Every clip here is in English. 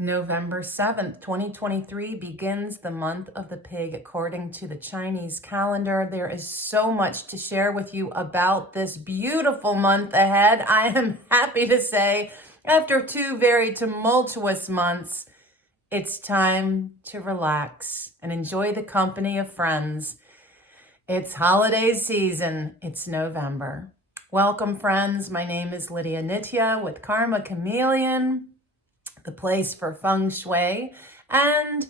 November 7th, 2023 begins the month of the pig according to the Chinese calendar. There is so much to share with you about this beautiful month ahead. I am happy to say, after 2 very tumultuous months, it's time to relax and enjoy the company of friends. It's holiday season. It's November. Welcome, friends. My name is Lydia Nitya with Karma Chameleon, the place for Feng Shui and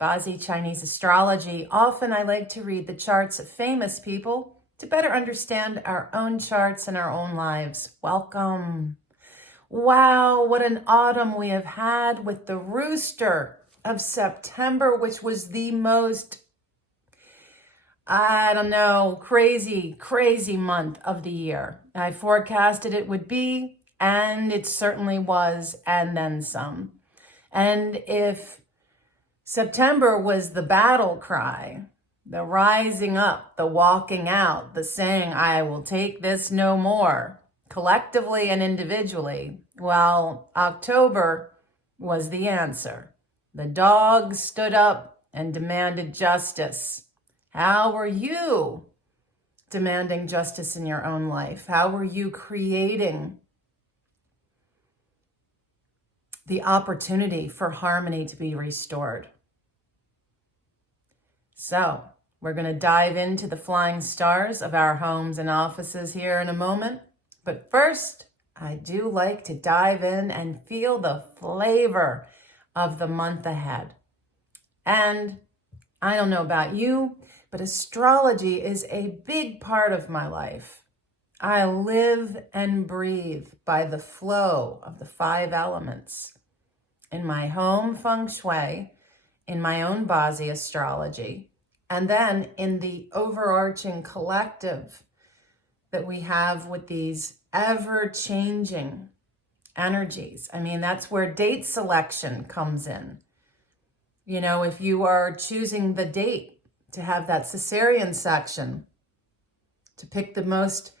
Ba-Gua Chinese astrology. Often I like to read the charts of famous people to better understand our own charts and our own lives. Welcome. Wow, what an autumn we have had with the rooster of September, which was the most, crazy month of the year. I forecasted it would be, and it certainly was, and then some. And if September was the battle cry, the rising up, the walking out, the saying, I will take this no more, collectively and individually, well, October was the answer. The dogs stood up and demanded justice. How were you demanding justice in your own life? How were you creating the opportunity for harmony to be restored? So we're going to dive into the flying stars of our homes and offices here in a moment. But first, I do like to dive in and feel the flavor of the month ahead. And I don't know about you, but astrology is a big part of my life. I live and breathe by the flow of the 5 elements. In my home Feng Shui, in my own Ba-Gua astrology, and then in the overarching collective that we have with these ever-changing energies. I mean, that's where date selection comes in. You know, if you are choosing the date to have that cesarean section, to pick the most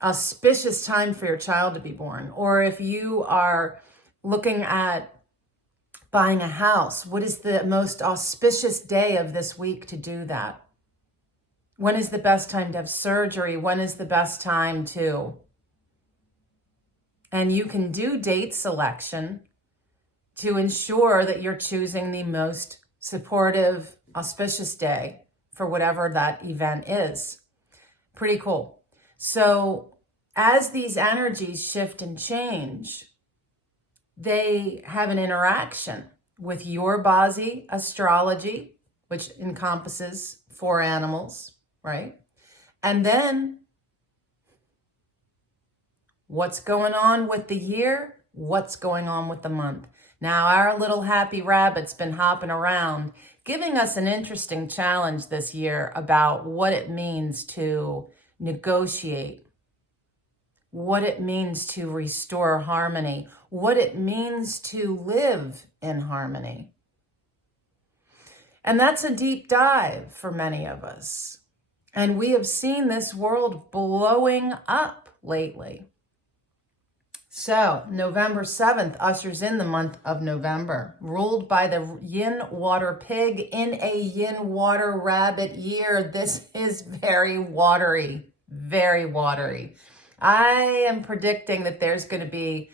auspicious time for your child to be born, or if you are looking at buying a house, what is the most auspicious day of this week to do that? When is the best time to have surgery? When is the best time to? And you can do date selection to ensure that you're choosing the most supportive, auspicious day for whatever that event is. Pretty cool. So as these energies shift and change, they have an interaction with your Ba-Gua astrology, which encompasses 4 animals, right? And then what's going on with the year? What's going on with the month? Now, our little happy rabbit's been hopping around, giving us an interesting challenge this year about what it means to negotiate, what it means to restore harmony, what it means to live in harmony. And that's a deep dive for many of us. And we have seen this world blowing up lately. So November 7th ushers in the month of November, ruled by the yin water pig in a yin water rabbit year. This is very watery, very watery. I am predicting that there's going to be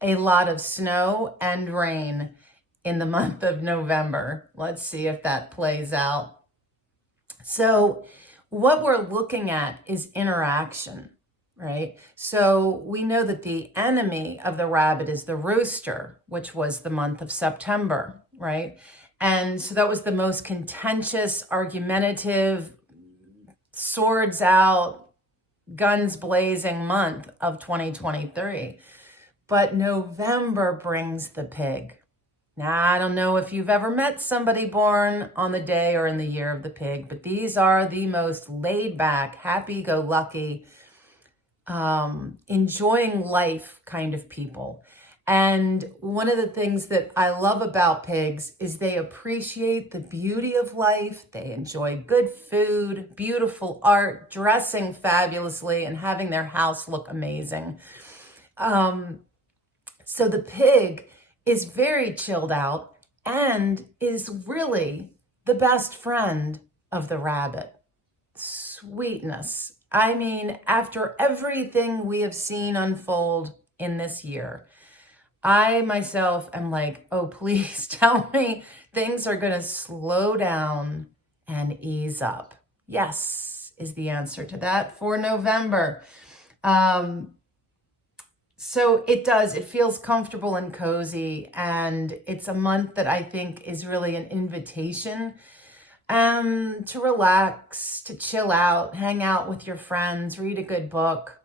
a lot of snow and rain in the month of November. Let's see if that plays out. So what we're looking at is interaction. Right? So we know that the enemy of the rabbit is the rooster, which was the month of September, right? And so that was the most contentious, argumentative, swords out, guns blazing month of 2023. But November brings the pig. Now, I don't know if you've ever met somebody born on the day or in the year of the pig, but these are the most laid back, happy-go-lucky, enjoying life kind of people. And one of the things that I love about pigs is they appreciate the beauty of life. They enjoy good food, beautiful art, dressing fabulously, and having their house look amazing. So the pig is very chilled out and is really the best friend of the rabbit. Sweetness. I mean, after everything we have seen unfold in this year, I myself am like, oh, please tell me things are going to slow down and ease up. Yes, is the answer to that for November. So it does, it feels comfortable and cozy, and it's a month that I think is really an invitation to relax, to chill out, hang out with your friends, read a good book.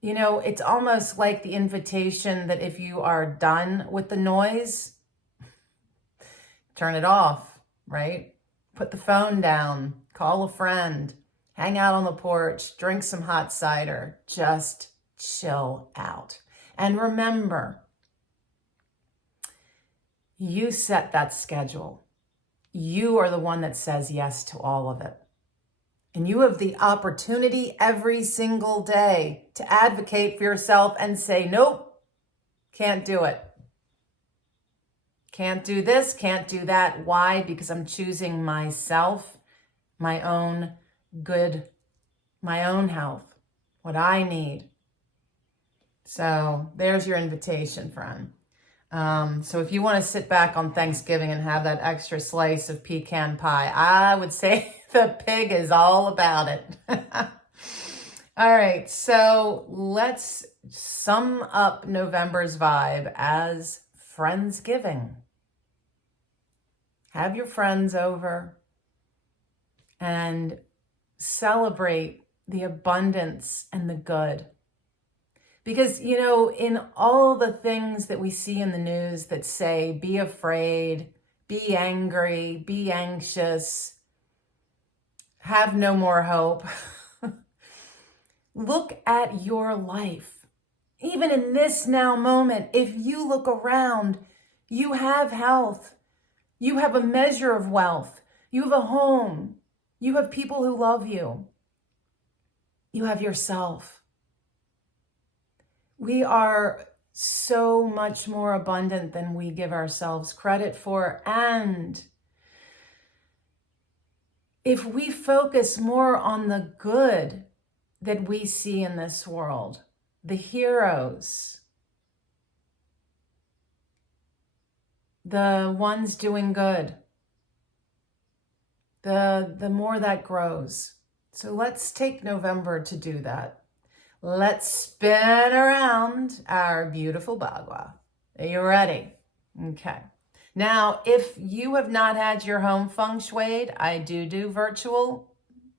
You know, it's almost like the invitation that if you are done with the noise, turn it off, right? Put the phone down, call a friend, hang out on the porch, drink some hot cider, just chill out. And remember, you set that schedule. You are the one that says yes to all of it. And you have the opportunity every single day to advocate for yourself and say, nope, can't do it. Can't do this, can't do that. Why? Because I'm choosing myself, my own good, my own health, what I need. So there's your invitation, friend. So if you want to sit back on Thanksgiving and have that extra slice of pecan pie, I would say the pig is all about it. All right, so let's sum up November's vibe as Friendsgiving. Have your friends over and celebrate the abundance and the good. Because, you know, in all the things that we see in the news that say, be afraid, be angry, be anxious, have no more hope, look at your life. Even in this now moment, if you look around, you have health, you have a measure of wealth, you have a home, you have people who love you, you have yourself. We are so much more abundant than we give ourselves credit for. And if we focus more on the good that we see in this world, the heroes, the ones doing good, the more that grows. So let's take November to do that. Let's spin around our beautiful Ba-Gua. Are you ready? Okay. Now, if you have not had your home feng shuied, I do virtual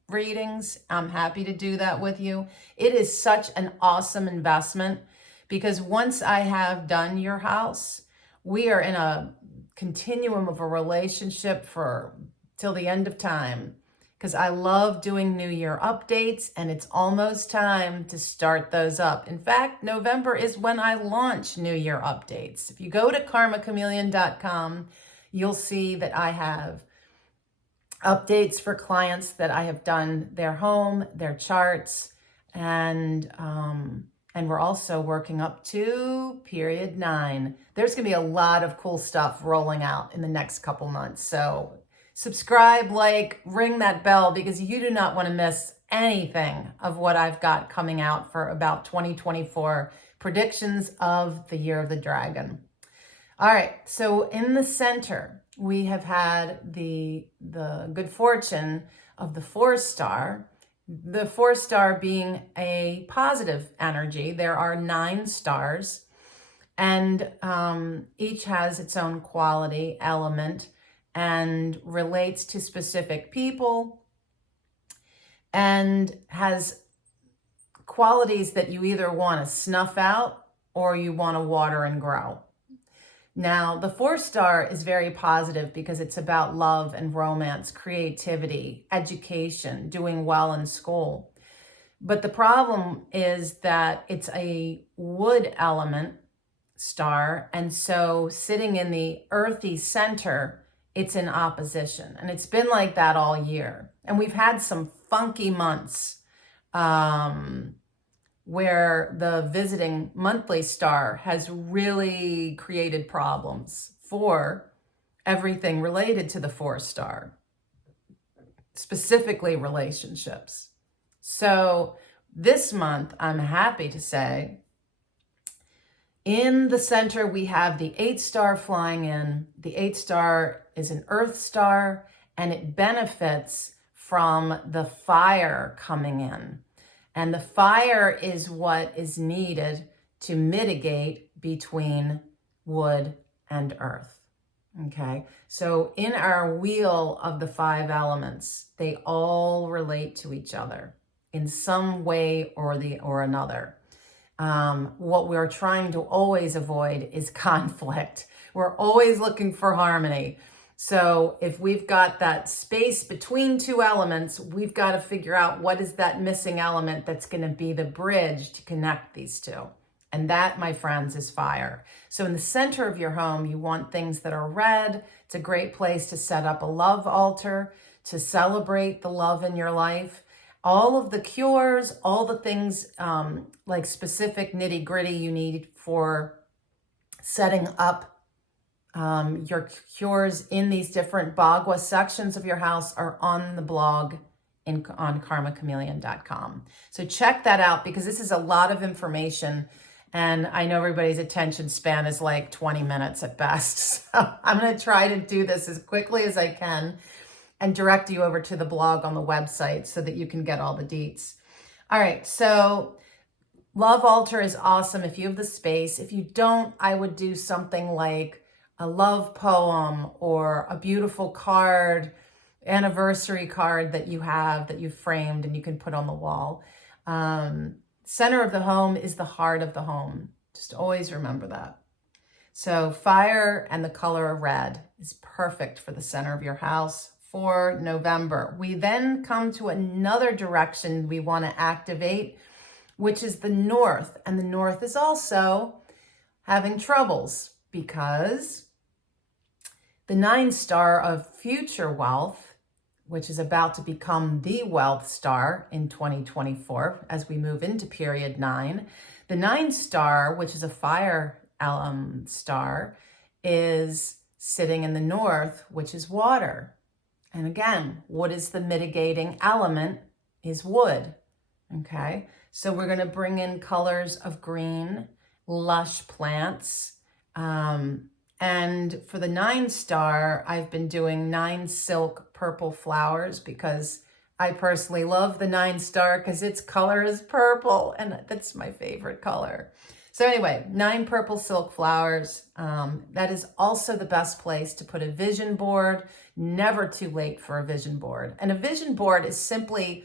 readings. I'm happy to do that with you. It is such an awesome investment because once I have done your house, we are in a continuum of a relationship for till the end of time. Because I love doing New Year updates, and it's almost time to start those up. In fact, November is when I launch New Year updates. If you go to karmachameleon.com, you'll see that I have updates for clients that I have done their home, their charts, and we're also working up to period 9. There's going to be a lot of cool stuff rolling out in the next couple months. So subscribe, like, ring that bell because you do not want to miss anything of what I've got coming out for about 2024 predictions of the Year of the Dragon. All right, so in the center, we have had the good fortune of the 4-star. The 4-star being a positive energy. There are 9 stars, and each has its own quality element and relates to specific people and has qualities that you either want to snuff out or you want to water and grow. Now, the 4-star is very positive because it's about love and romance, creativity, education, doing well in school. But the problem is that it's a wood element star, and so sitting in the earthy center, it's in opposition. And it's been like that all year. And we've had some funky months. where the visiting monthly star has really created problems for everything related to the 4-star, specifically relationships. So this month, I'm happy to say, in the center, we have the 8-star flying in. The 8-star is an Earth star, and it benefits from the fire coming in. And the fire is what is needed to mitigate between wood and earth. Okay, so in our wheel of the 5 elements, they all relate to each other in some way or another. What we're trying to always avoid is conflict. We're always looking for harmony. So if we've got that space between 2 elements, we've got to figure out what is that missing element that's going to be the bridge to connect these 2. And that, my friends, is fire. So in the center of your home, you want things that are red. It's a great place to set up a love altar, to celebrate the love in your life. All of the cures, all the things like specific nitty-gritty you need for setting up your cures in these different Ba-Gua sections of your house are on the blog on karmachameleon.com. So check that out, because this is a lot of information, and I know everybody's attention span is like 20 minutes at best. So I'm going to try to do this as quickly as I can and direct you over to the blog on the website so that you can get all the deets. All right, so love altar is awesome if you have the space. If you don't, I would do something like a love poem or a beautiful card, anniversary card that you have that you've framed and you can put on the wall. Center of the home is the heart of the home. Just always remember that. So fire and the color of red is perfect for the center of your house for November. We then come to another direction we want to activate, which is the north. And the north is also having troubles because the 9-star of future wealth, which is about to become the wealth star in 2024 as we move into period 9. The 9-star, which is a fire star, is sitting in the north, which is water. And again, what is the mitigating element is wood. Okay, so we're going to bring in colors of green, lush plants. And for the 9-star, I've been doing 9 silk purple flowers because I personally love the 9-star because its color is purple, and that's my favorite color. So anyway, 9 purple silk flowers. That is also the best place to put a vision board. Never too late for a vision board. And a vision board is simply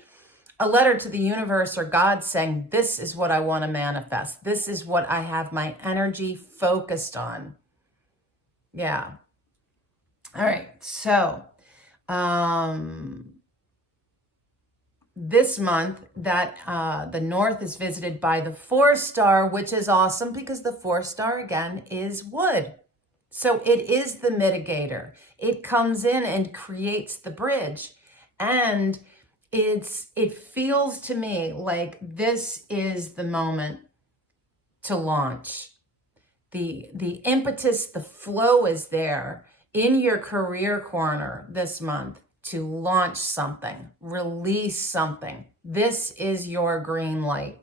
a letter to the universe or God saying, this is what I want to manifest. This is what I have my energy focused on. Yeah. All right. So this month that the north is visited by the 4-star, which is awesome because the 4-star again is wood. So it is the mitigator. It comes in and creates the bridge. And it feels to me like this is the moment to launch. The impetus, the flow is there in your career corner this month to launch something, release something. This is your green light.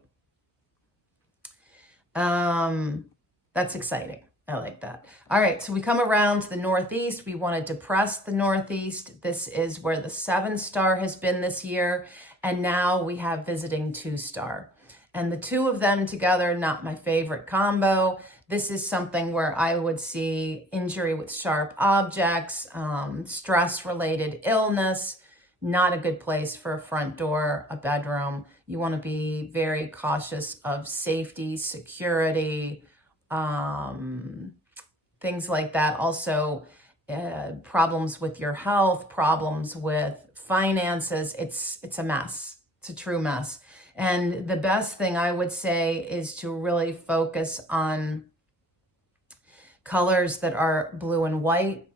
That's exciting. I like that. All right, so we come around to the northeast. We want to depress the northeast. This is where the 7-star has been this year. And now we have visiting 2-star. And the 2 of them together, not my favorite combo. This is something where I would see injury with sharp objects, stress-related illness, not a good place for a front door, a bedroom. You want to be very cautious of safety, security, things like that. Also, problems with your health, problems with finances. It's a mess. It's a true mess. And the best thing I would say is to really focus on colors that are blue and white,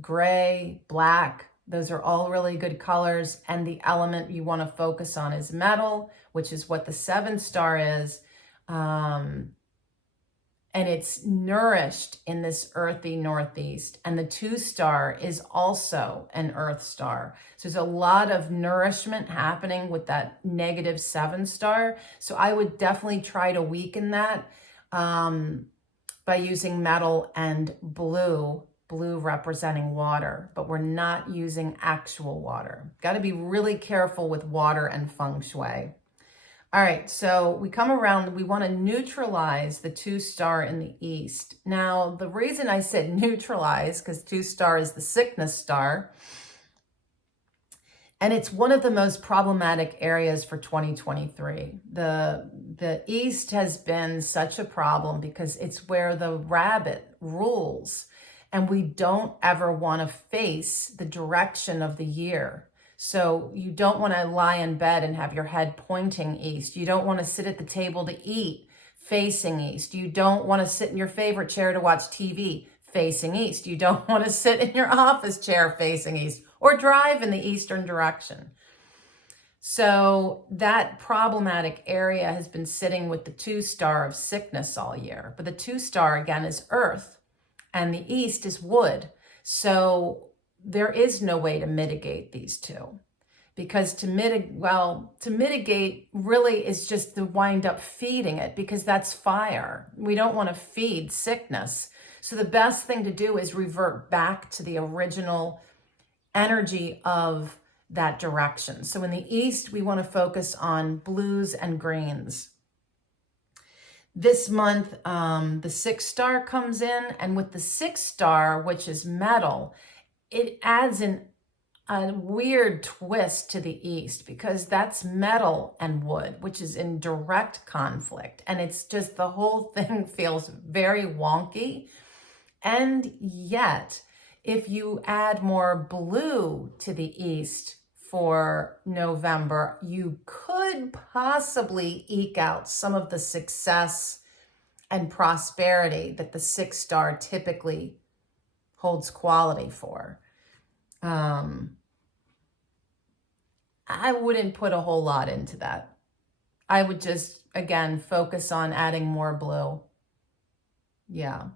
gray, black, Those are all really good colors. And the element you want to focus on is metal, which is what the 7 star is. And it's nourished in this earthy northeast. And the 2 star is also an earth star. So there's a lot of nourishment happening with that negative 7 star. So I would definitely try to weaken that by using metal and blue representing water, but we're not using actual water. Got to be really careful with water and Feng Shui. All right, so we come around, we want to neutralize the 2 star in the east. Now, the reason I said neutralize, because 2 star is the sickness star, and it's one of the most problematic areas for 2023. The east has been such a problem because it's where the rabbit rules, and we don't ever want to face the direction of the year. So you don't want to lie in bed and have your head pointing east. You don't want to sit at the table to eat facing east. You don't want to sit in your favorite chair to watch TV facing east. You don't want to sit in your office chair facing east or drive in the eastern direction. So that problematic area has been sitting with the 2 star of sickness all year. But the 2 star, again, is earth, and the east is wood. So there is no way to mitigate these two, because to mitigate really is just to wind up feeding it, because that's fire. We don't want to feed sickness. So the best thing to do is revert back to the original energy of that direction. So in the east, we want to focus on blues and greens. This month, the 6 star comes in, and with the 6 star, which is metal, it adds a weird twist to the east, because that's metal and wood, which is in direct conflict. And it's just, the whole thing feels very wonky. And yet, if you add more blue to the east for November, you could possibly eke out some of the success and prosperity that the 6 star typically holds quality for. I wouldn't put a whole lot into that. I would just, again, focus on adding more blue. Yeah.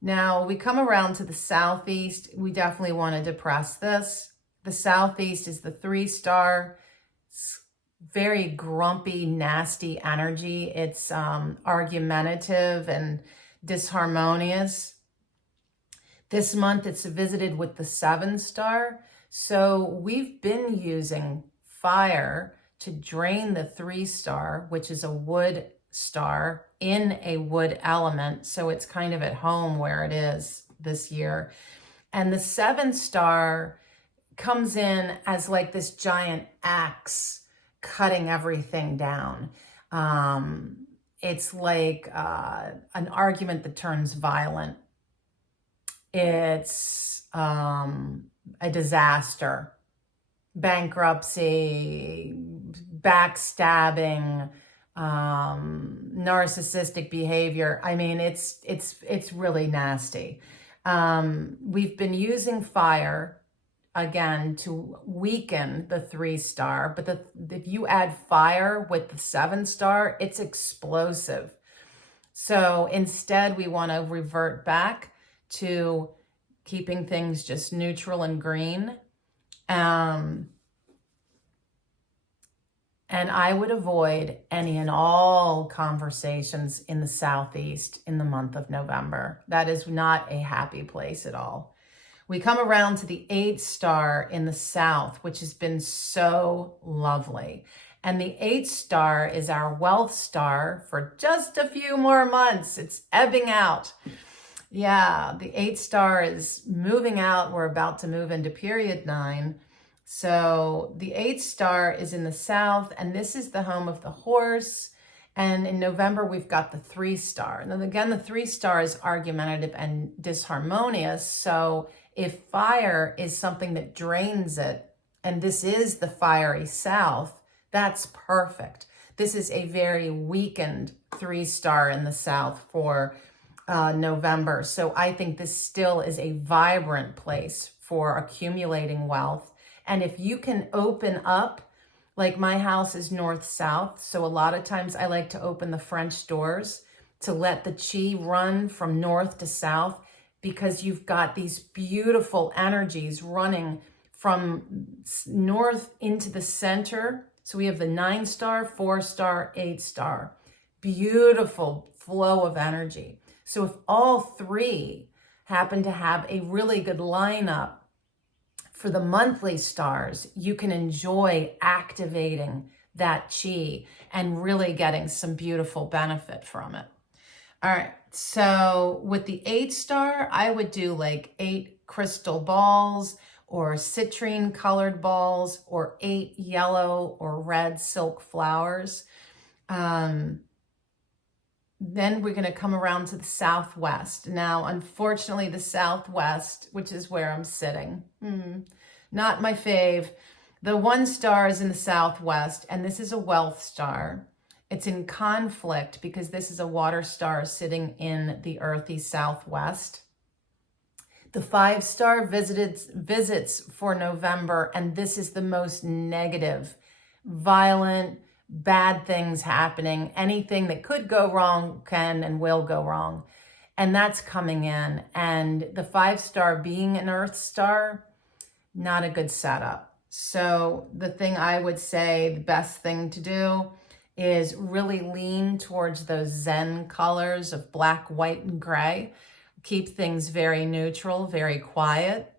Now we come around to the southeast. We definitely want to depress this. The southeast is the 3 star. It's very grumpy, nasty energy. It's argumentative and disharmonious. This month, it's visited with the 7 star. So we've been using fire to drain the 3 star, which is a wood star in a wood element. So it's kind of at home where it is this year. And the 7 star comes in as like this giant axe cutting everything down. It's like an argument that turns violent. It's a disaster, bankruptcy, backstabbing, narcissistic behavior. I mean, it's really nasty. We've been using fire again to weaken the 3 star, but if you add fire with the 7 star, it's explosive. So instead, we want to revert back to keeping things just neutral and green. And I would avoid any and all conversations in the southeast in the month of November. That is not a happy place at all. We come around to the 8 star in the south, which has been so lovely. And the 8 star is our wealth star for just a few more months. It's ebbing out. Yeah, the 8 star is moving out. We're about to move into period 9. So the 8 star is in the south, and this is the home of the horse. And in November, we've got the 3 star. And then again, the 3 star is argumentative and disharmonious. So if fire is something that drains it, and this is the fiery south, that's perfect. This is a very weakened 3 star in the south for November. So I think this still is a vibrant place for accumulating wealth. And if you can open up, like my house is north-south, so a lot of times I like to open the French doors to let the chi run from north to south, because you've got these beautiful energies running from north into the center. So we have the 9-star, 4-star, 8-star. Beautiful flow of energy. So if all three happen to have a really good lineup for the monthly stars, you can enjoy activating that chi and really getting some beautiful benefit from it. All right, so with the 8-star, I would do like 8 crystal balls or citrine colored balls or 8 yellow or red silk flowers. Then we're going to come around to the southwest. Now, unfortunately, the southwest, which is where I'm sitting, not my fave. The 1-star is in the southwest, and this is a wealth star. It's in conflict because this is a water star sitting in the earthy southwest. The 5-star visits for November, and this is the most negative, violent, bad things happening. Anything that could go wrong can and will go wrong. And that's coming in. And the 5-star being an earth star, not a good setup. So the thing I would say, the best thing to do is really lean towards those Zen colors of black, white, and gray. Keep things very neutral, very quiet.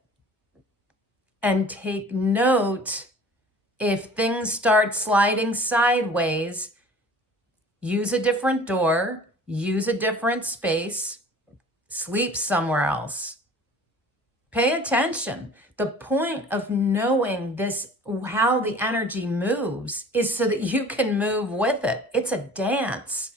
And take note, if things start sliding sideways, use a different door, use a different space, sleep somewhere else. Pay attention. The point of knowing this, how the energy moves, is so that you can move with it. It's a dance.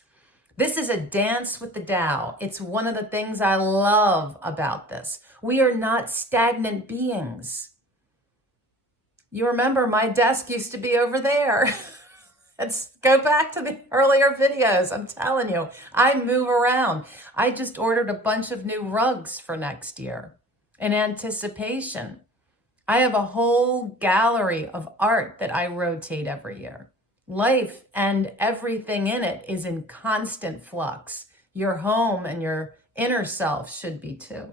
This is a dance with the Tao. It's one of the things I love about this. We are not stagnant beings. You remember my desk used to be over there. Let's go back to the earlier videos. I'm telling you, I move around. I just ordered a bunch of new rugs for next year in anticipation. I have a whole gallery of art that I rotate every year. Life and everything in it is in constant flux. Your home and your inner self should be too.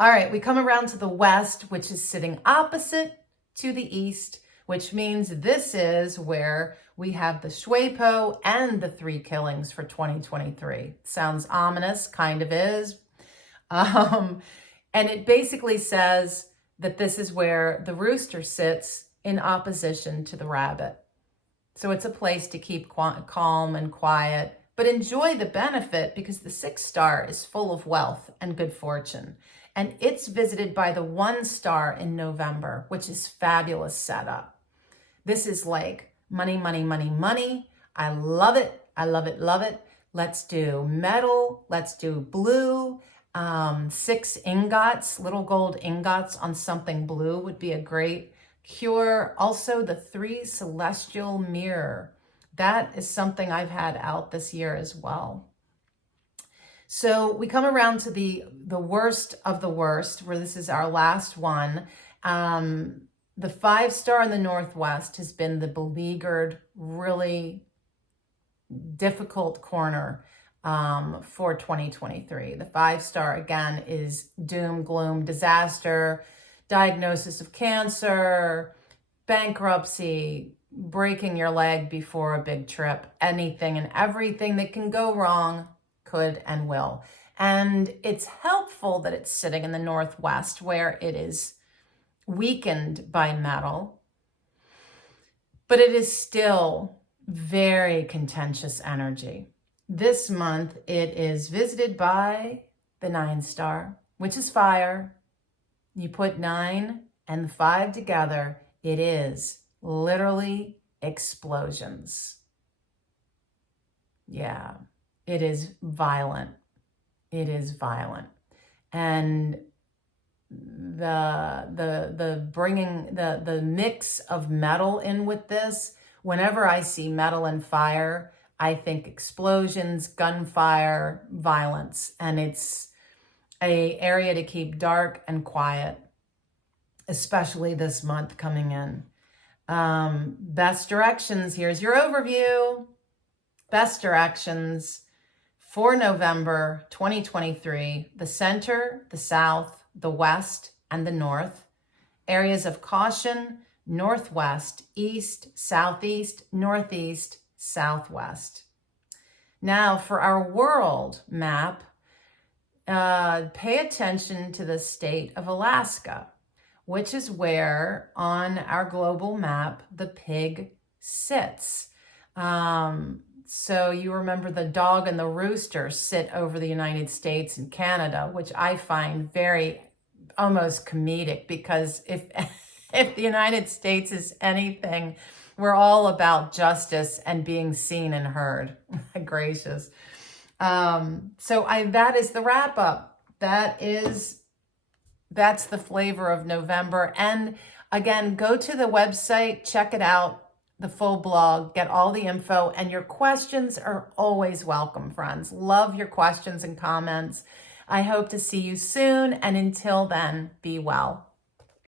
All right, we come around to the west, which is sitting opposite to the east, which means this is where we have the Shui Po and the 3 killings for 2023. Sounds ominous, kind of is. And it basically says that this is where the rooster sits in opposition to the rabbit. So it's a place to keep calm and quiet, but enjoy the benefit, because the 6-star is full of wealth and good fortune. And it's visited by the 1-star in November, which is fabulous setup. This is like money, money, money, money. I love it. I love it, love it. Let's do metal. Let's do blue. 6 ingots, little gold ingots on something blue would be a great cure. Also, the 3 celestial mirror. That is something I've had out this year as well. So we come around to the worst of the worst, where this is our last one. The 5-star in the Northwest has been the beleaguered, really difficult corner for 2023. The 5-star, again, is doom, gloom, disaster, diagnosis of cancer, bankruptcy, breaking your leg before a big trip, anything and everything that can go wrong could and will. And it's helpful that it's sitting in the Northwest, where it is weakened by metal, but it is still very contentious energy. This month, it is visited by the 9-star, which is fire. You put 9 and 5 together, it is literally explosions. Yeah, it is violent. It is violent. And the bringing the mix of metal in with this, whenever I see metal and fire, I think explosions, gunfire, violence. And a area to keep dark and quiet, especially this month coming in. Best directions, here's your overview. Best directions for November 2023, the center, the south, the west, and the north. Areas of caution, northwest, east, southeast, northeast, southwest. Now for our world map, pay attention to the state of Alaska, which is where on our global map the pig sits. So you remember the dog and the rooster sit over the United States and Canada, which I find very almost comedic, because if if the United States is anything, we're all about justice and being seen and heard. Gracious. That is the wrap up. That's the flavor of November. And again, go to the website, check it out, the full blog, get all the info, and your questions are always welcome, friends. Love your questions and comments. I hope to see you soon. And until then, be well.